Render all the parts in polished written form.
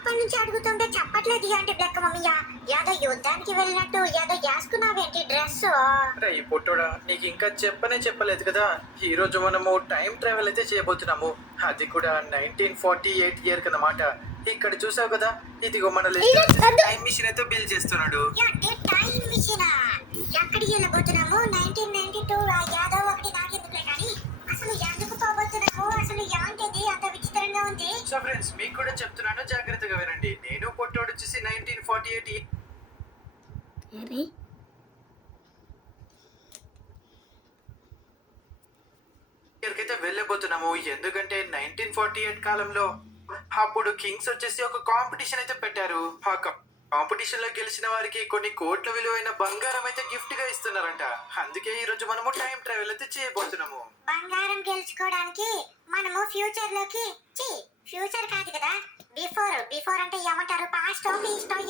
అప్పటి నుంచి అడుగుతుంటే చెప్పట్లేదు అంటే బ్లాక్ మమ్మీయా యాదో యుద్ధానికి వెళ్ళినట్టు యాదో వేసుకున్నావేంటి డ్రెస్. అరే ఈ పొట్టోడా, నీకు ఇంకా చెప్పలేదు కదా, ఈ రోజు మనము టైం ట్రావెల్ అయితే చేయబోతున్నాము. అది కూడా 1948 ఇయర్ కన్నమాట. ఇక్కడ చూసావు కదా, ఇదిగో మన టైం మిషన్ అయితే బిల్ చేస్తున్నాడు. టైం మిషన్ ఎక్కడికి వెళ్ళబోతున్నాము? 1992 యాదో ఒకటి నాకెందుకులే కానీ అసలు ఎందుకు పోబోతున్నాము? అసలు ఏంటిది అంత విచిత్రంగా ఉంది. సో ఫ్రెండ్స్, మీకు కూడా చెప్తున్నాను, జాగ్రత్తగా వినండి. నేను పొట్టోడు వచ్చేసి 1948 ఇయర్కైతే వెళ్ళబోతున్నాము. ఎందుకంటే 1948 కాలంలో అప్పుడు కింగ్స్ వచ్చేసి ఒక కాంపిటీషన్ అయితే పెట్టారు. ఆ కాంపిటీషన్ లో గెలిచిన వారికి కొన్ని కోట్ల విలువైన బంగారం అయితే గిఫ్ట్ గా ఇస్తున్నారంట. అందుకే ఈ రోజు మనము టైం ట్రావెల్ అయితే చేయబోతున్నాము. బంగారం గెలుచుకోవడానికి మనము ఫ్యూచర్ లోకి ఫ్యూచర్ కాదు కదా, బిఫోర్ అంటే ఏమంటారు, పాస్ట్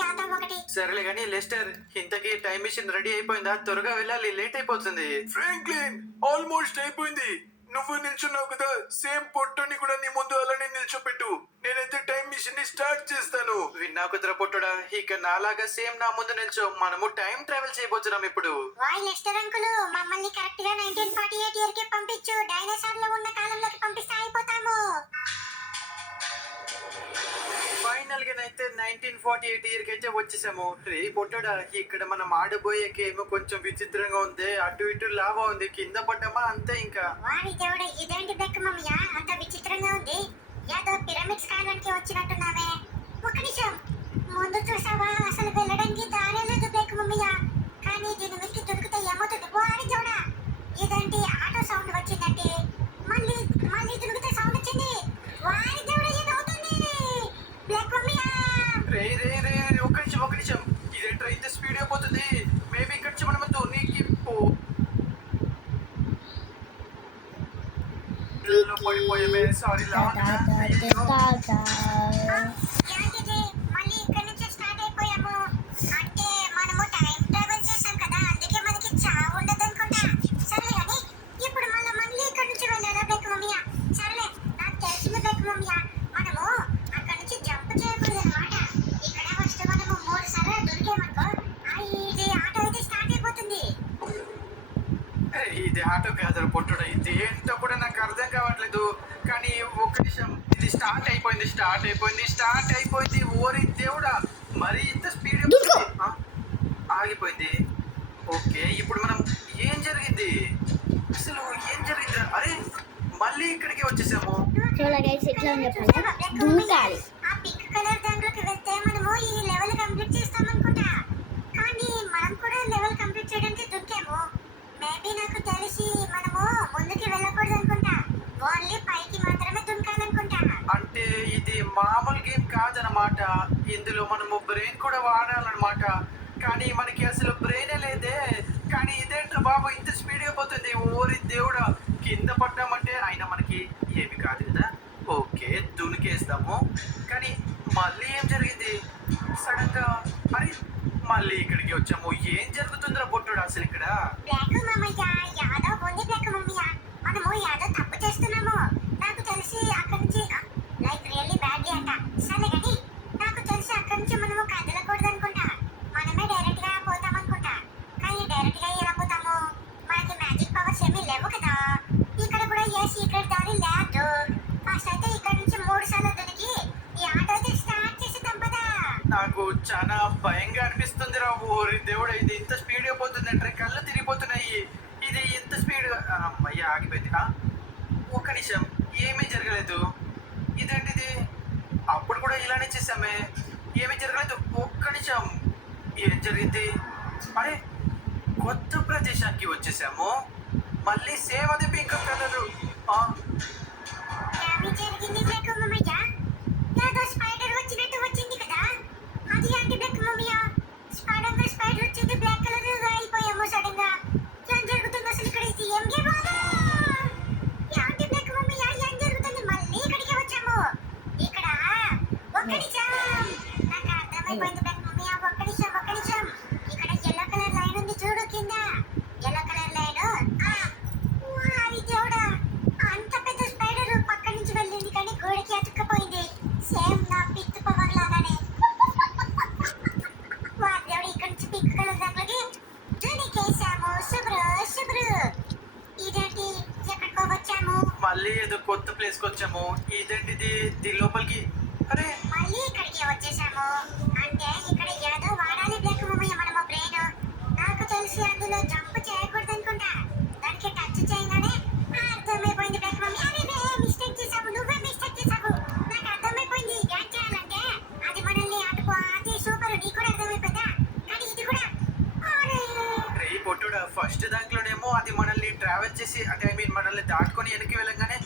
యాదో ఒకటి. సరేలే కానీ లెస్టర్, ఇంతకీ టైం మిషన్ రెడీ అయిపోయిందా? త్వరగా వెళ్ళాలి, లేట్ అయిపోతుంది. ఫ్రాంక్లిన్, ఆల్మోస్ట్ అయిపోయింది. నువ్వు నిల్చున్నావు కదా, సేమ్ పొట్టుని కూడా నీ ముందు అలానే నిల్చోపెట్టు. నేనైతే టైం మిషన్ ని స్టార్ట్ చేస్తాను. విన్నా కుదర పొట్టుడా, ఇక నాలాగా సేమ్ నా ముందు నిల్చో. మనము టైం ట్రావెల్ చేయబోతున్నాం ఇప్పుడు. వాయ్ లెస్టర్ అంకుల్, మమ్మల్ని కరెక్ట్ గా 1948 ఇయర్ కి పంపించు. డైనోసార్ లో ఉన్న కాలంలోకి పంపిస్తే అయిపోతాము. ఫైనల్ గా అయితే 1948 ఇయర్ కి అయితే వచ్చేసాము. రే పొట్టడా, ఇక్కడ మనం ఆడబోయే గేమ్ కొంచెం విచిత్రంగా ఉంది. అటు ఇటు లావా ఉంది, కింద పడ్డామా అంతే. ఇంకా వాడి దేవుడు, ఇదేంటి బెక్క మమ్మయ్య అంత విచిత్రంగా ఉంది? ఏదో పిరమిడ్స్ కాయడానికి వచ్చినట్టున్నావే. ఒక నిమిషం ముందు చూసావా? అసలు వెళ్ళడానికి దారే లేదు బెక్క మమ్మయ్య. కానీ దీని మీదకి దొరికితే ఏమవుతుంది? వాడి దేవుడా, ఇదేంటి ఆటో సౌండ్ వచ్చిందంటే మళ్ళీ దొరికితే సౌండ్ వచ్చింది. వాడి దేవుడా, ఏదవుతుంది బ్లాక్ మమ్మయ్య? రే రే రే ఒక నిమిషం, ఇదేంట్రా ఇంత స్పీడ్ అయిపోతుంది? మేబీ ఇక్కడ నుంచి మనం ధోనికి పడిపోయామే. సారీ ఏంటిది? మళ్ళీ ఇక్కడ నుంచి స్టార్ట్ అయిపోయాము అంటే మనము టైం ట్రావెల్ చేసాం కదా, అందుకే మనకి చావు ఉండదు అనుకుంటా. సరే కానీ ఇప్పుడు మళ్ళీ ఇక్కడ నుంచి వెళ్ళాలా బెక్క మమ్మయ్య? సరేలే, నాకు తెలిసింది బెక్క మమ్మయ్య, మనము అక్కడ నుంచి జంప్ చేయకూడదు అనమాట. ఇక్కడ ఫస్ట్ మనము 3 సార్లు దొరికామనుకో, ఇది ఆటో అయితే స్టార్ట్ అయిపోతుంది. ఇది ఆటో కాదు పొట్టుడా, ఇది ఏంటో కూడా నాకు అర్థం కావట్లేదు. కానీ ఒక్క నిమిషం, ఇది స్టార్ట్ అయిపోయింది. ఓరి దేవుడా, మరి ఇంత స్పీడ్ ఆగిపోయింది. ఓకే, ఇప్పుడు మనం ఏం జరిగింది? అరే మళ్ళీ ఇక్కడికి వచ్చేసాము. ఆ పింక్ కలర్ దాంట్లోకి వెళ్తే మనము ఈ లెవెల్ కంప్లీట్ చేస్తాం అనుకుంటా. కానీ మనం కూడా లెవెల్ కంప్లీట్ చేయడానికి దొరికాము. మేబీ నాకు తెలిసి మనము ముందుకి వెళ్ళకూడదు అనుకుంటా, ఓన్లీ పైకి మాత్రమే దుంకాలనుకుంటా. అంటే ఇది మామూలు గేమ్ కాదనమాట. ఇందులో మనము బ్రెయిన్ కూడా వాడాలన్నమాట. కానీ మనకి అసలు బ్రెయినే లేదే. కానీ ఇదేంట్రా బాబు, ఇంత స్పీడ్ అయిపోతుంది? ఓరి దేవుడా, కింద పడ్డామంటే అయినా మనకి ఏమి కాదు కదా. ఓకే, దునికేస్తాము. కానీ మళ్ళీ ఏం జరిగింది? సడన్ గా అరే మళ్ళీ ఇక్కడికి వచ్చాము. ఏం జరుగుతుందిరా పొట్టుడు అసలు ఇక్కడ? బ్లాక్ మామయ్య, యాదో ఉంది బ్లాక్ మమ్మయ్య, మనము యాదో తప్పు చేస్తున్నాము. నాకు తెలిసి అక్కడి నుంచి లైక్ రియల్లీ బ్యాడ్లీ అంట. సరే కానీ నాకు తెలిసి అక్కడి నుంచి మనము కదలకూడదు అనుకుంటా. మనమే డైరెక్ట్ గా పోతాం అనుకుంటా. కానీ డైరెక్ట్ గా ఎలా పోతాము? మనకి మ్యాజిక్ పవర్స్ ఏమీ లేవు కదా. ఇక్కడ కూడా ఏ సీక్రెట్ దారి లేదు. ఫస్ట్ అయితే ఇక్కడ నుంచి 3 సార్లు దొరికి ఈ ఆటో అయితే స్టార్ట్ చేసేద్దాం పదా. నాకు చాలా భయంగా అనిపిస్తుంది రా. ఓరి దేవుడా, ఇది ఇంత స్పీడ్ అయిపోతుంది అంటే కళ్ళు తిరిగిపోతున్నాయి. ఇది ఇంత స్పీడ్ అయ్యా ఆగిపోయింది. ఒక్క నిమిషం, ఏమీ జరగలేదు. ఇదేంటిది? అప్పుడు కూడా ఇలానే చేసామే, ఏమీ జరగలేదు. ఒక్క నిమిషం, ఏం జరిగింది? అరే కొత్త ప్రదేశానికి వచ్చేసాము. మళ్ళీ సేమ్ అదే పింక్ కలరు. ఏమి జరిగింది బ్లాక్ మమ్మయ్య? ఏదో స్పైడర్ వచ్చినట్టు వచ్చింది కదా, అది ఏంటి బ్లాక్ మమ్మయ్య? స్పైడర్ వచ్చింది, బ్లాక్ కలర్ అయిపోయాము సడన్ గా. ఏం జరుగుతుంది అసలు ఇక్కడ? ఇది ఏం గేమ్? ఏంటి బ్లాక్ మమ్మయ్య, ఏం జరుగుతుంది? మళ్ళీ ఇక్కడికి వచ్చాము. ఇక్కడ ఒక్క నిమిషం, నాకు అర్థమైపోయింది బ్లాక్ మమ్మయ్య. ఒక్క నిమిషం, ఇక్కడ ఎల్లో కలర్ లైన్ ఉంది చూడు కింద. Yellow colour line. వారి దేవుడా, అంత పెద్ద స్పైడర్ పక్క నుంచి వెళ్ళింది కానీ ఇదేంటి దీని లోపలికి? అరే మళ్ళీ ఇక్కడికి వచ్చేసాము. అంటే ఇక్కడ ఏదో వాడాలి బ్లాక్ మామయ్య మనము బ్రెయిన్. నాకు తెలిసి అందులో జంప్ చేయకూడదు అనుకుంటా. దానికి టచ్ చేయగానే అర్థమైపోయింది బ్లాక్ మామయ్య. అరే మిస్టేక్ చేసావు, నువ్వే మిస్టేక్ చేసావు. నాకు అర్థమైపోయింది ఏం చేయాలంటే అది మనల్ని అటుకో. అది సూపర్, నీకు కూడా అర్థమైపోయిందా? కానీ ఇది కూడా రే పొట్టుడా, ఫస్ట్ దాంట్లోనేమో అది మనల్ని ట్రావెల్ చేసి అంటే ఐ మీన్ మనల్ని దాటుకొని వెనక్కి వెళ్ళంగానే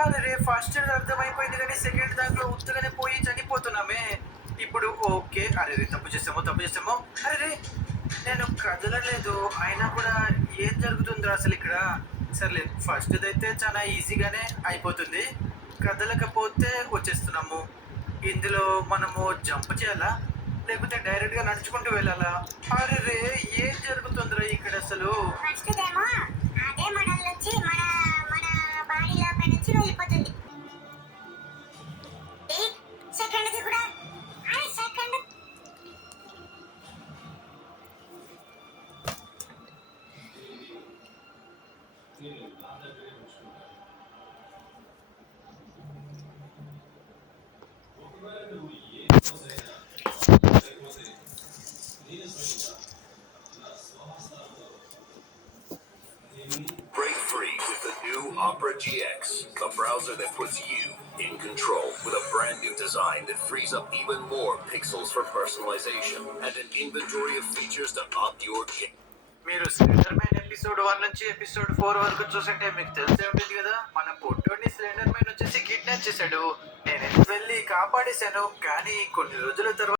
అరే ఫస్ట్ అర్థమైపోయింది, కానీ సెకండ్ దాంట్లో ఉత్తగానే పోయి చనిపోతున్నామే. ఇప్పుడు ఓకే, అరే రే తప్పు చేస్తామో. అరే రే నేను కదలలేదు, అయినా కూడా ఏం జరుగుతుందో అసలు ఇక్కడ. సర్లే, ఫస్ట్ అయితే చాలా ఈజీగానే అయిపోతుంది. కదలకపోతే వచ్చేస్తున్నాము. ఇందులో మనము జంప్ చేయాలా లేకపోతే డైరెక్ట్గా నడుచుకుంటూ వెళ్ళాలా? అరే రే ఏం జరుగుతుందిరా ఇక్కడ అసలు? ఫస్ట్ ఏమో అదే మనల్ నుంచి మన మన బాడీలోకి నుంచి వెళ్ళిపోతుంది. సెకండ్ కూడా అరే second Break free with the new Opera GX, the browser that puts you in control with a brand new design that frees up even more pixels for personalization and an inventory of features to up your game. మీరు slender man episode 1 నుంచి episode 4 వరకు చూసంటే మీకు తెలిసే ఉంటుంది కదా, మన పొట్టోని slender man వచ్చేసి kidnap చేశాడు. నేను వెళ్ళి కాపాడేశాను, కానీ కొన్ని రోజుల తర్వాత